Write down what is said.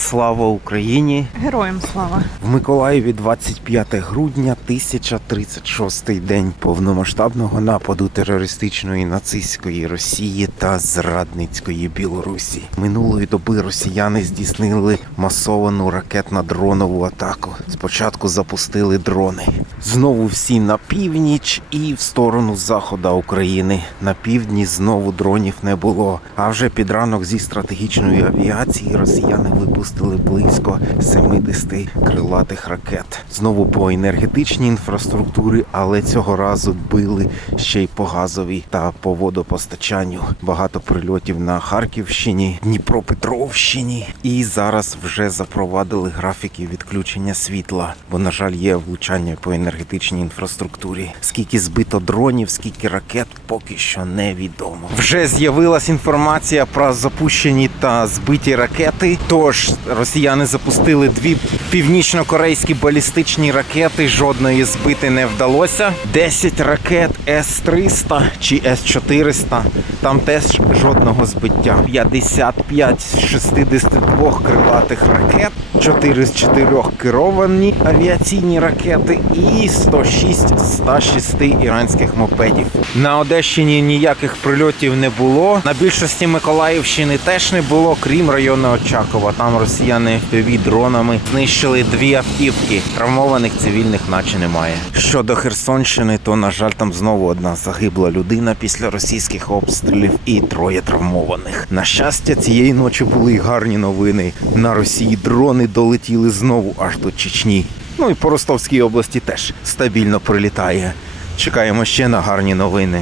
Слава Україні! Героям слава. В Миколаєві 25 грудня 1036 день повномасштабного нападу терористичної нацистської Росії та зрадницької Білорусі. Минулої доби росіяни здійснили масовану ракетно-дронову атаку. Спочатку запустили дрони. Знову всі на північ і в сторону заходу України. На півдні знову дронів не було. А вже під ранок зі стратегічної авіації росіяни випустили близько 70 крилатих ракет. Знову по енергетичній інфраструктурі, але цього разу били ще й по газовій та по водопостачанню. Багато прильотів на Харківщині, Дніпропетровщині. І зараз вже запровадили графіки відключення світла, бо, на жаль, є влучання по енергетичній інфраструктурі. Скільки збито дронів, скільки ракет, поки що невідомо. Вже з'явилась інформація про запущені та збиті ракети. Тож росіяни запустили дві північно-корейські балістичні ракети. Жодної збити не вдалося. 10 ракет С-300 чи С-400. Там теж жодного збиття. 55 з 62 крилатих ракет, 4 з 4 керовані авіаційні ракети і 106 з 106 іранських мопедів. На Одещині ніяких прильотів не було. На більшості Миколаївщини теж не було, крім району Очакова. Там росіяни fpv дронами знищили дві автівки. Травмованих цивільних наче немає. Щодо Херсонщини, то на жаль, там знову одна загибла людина після російських обстрілів і троє травмованих. На щастя, цієї ночі були гарні новини. На Росії дрони долетіли знову аж до Чечні. Ну і по Ростовській області теж стабільно прилітає. Чекаємо ще на гарні новини.